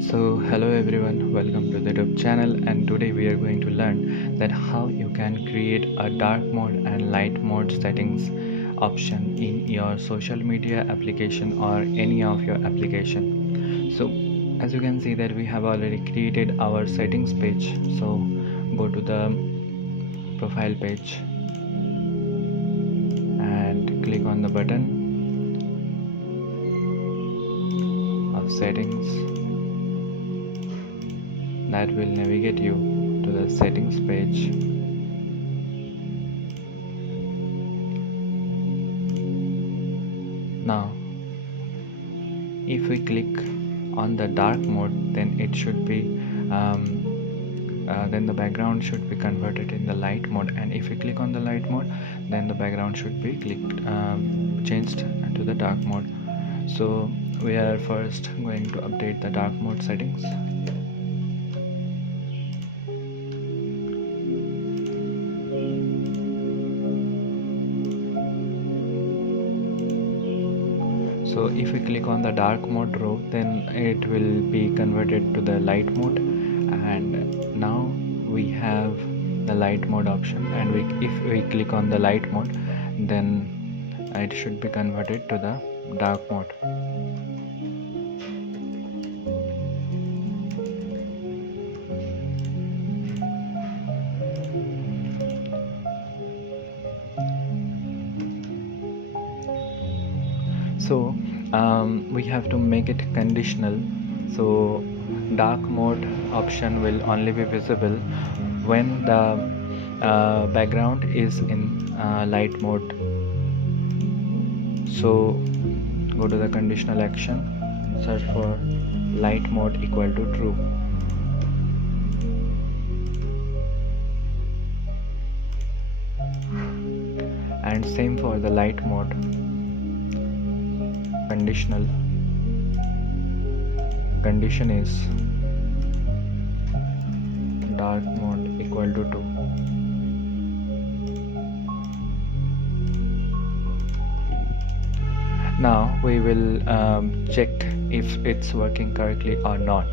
So hello everyone, welcome to the YouTube channel, and today we are going to learn that how you can create a dark mode and light mode settings option in your social media application or any of your application. So as you can see that we have already created our settings page. So go to the profile page and click on the button of settings. That will navigate you to the settings page. Now if we click on the dark mode, then it should be then the background should be converted in the light mode, and if we click on the light mode, then the background should be changed to the dark mode. So we are first going to update the dark mode settings. So if we click on the dark mode row, then it will be converted to the light mode, and now we have the light mode option, and if we click on the light mode, then it should be converted to the dark mode. So we have to make it conditional. So dark mode option will only be visible when the background is in light mode. So go to the conditional action, search for light mode equal to true. And same for the light mode. Conditional condition is dark mode equal to 2. Now we will check if it's working correctly or not.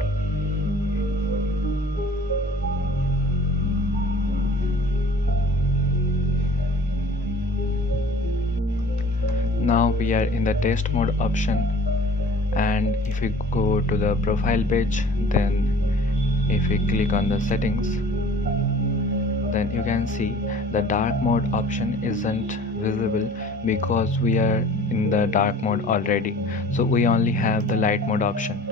Now we are in the test mode option, and if we go to the profile page, then if we click on the settings, then you can see the dark mode option isn't visible because we are in the dark mode already. So we only have the light mode option.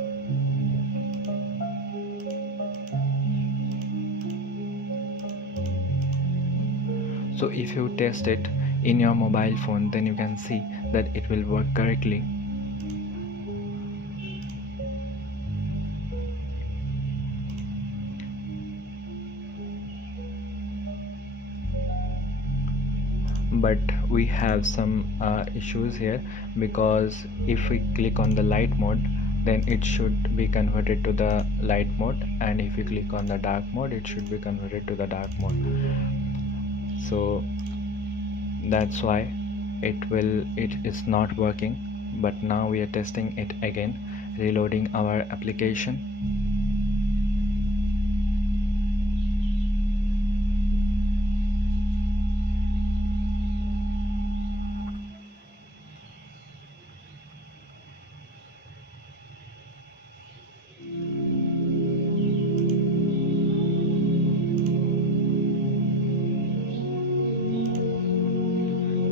So if you test it in your mobile phone, then you can see that it will work correctly. But we have some issues here, because if we click on the light mode, then it should be converted to the light mode, and if we click on the dark mode, it should be converted to the dark mode. So that's why it is not working. But now we are testing it again, reloading our application.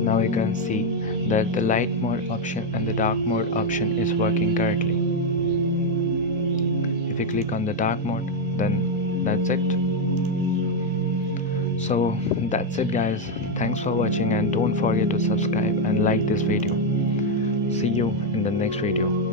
Now you can see that the light mode option and the dark mode option is working correctly. If you click on the dark mode, then that's it. So that's it guys, thanks for watching, and don't forget to subscribe and like this video. See you in the next video.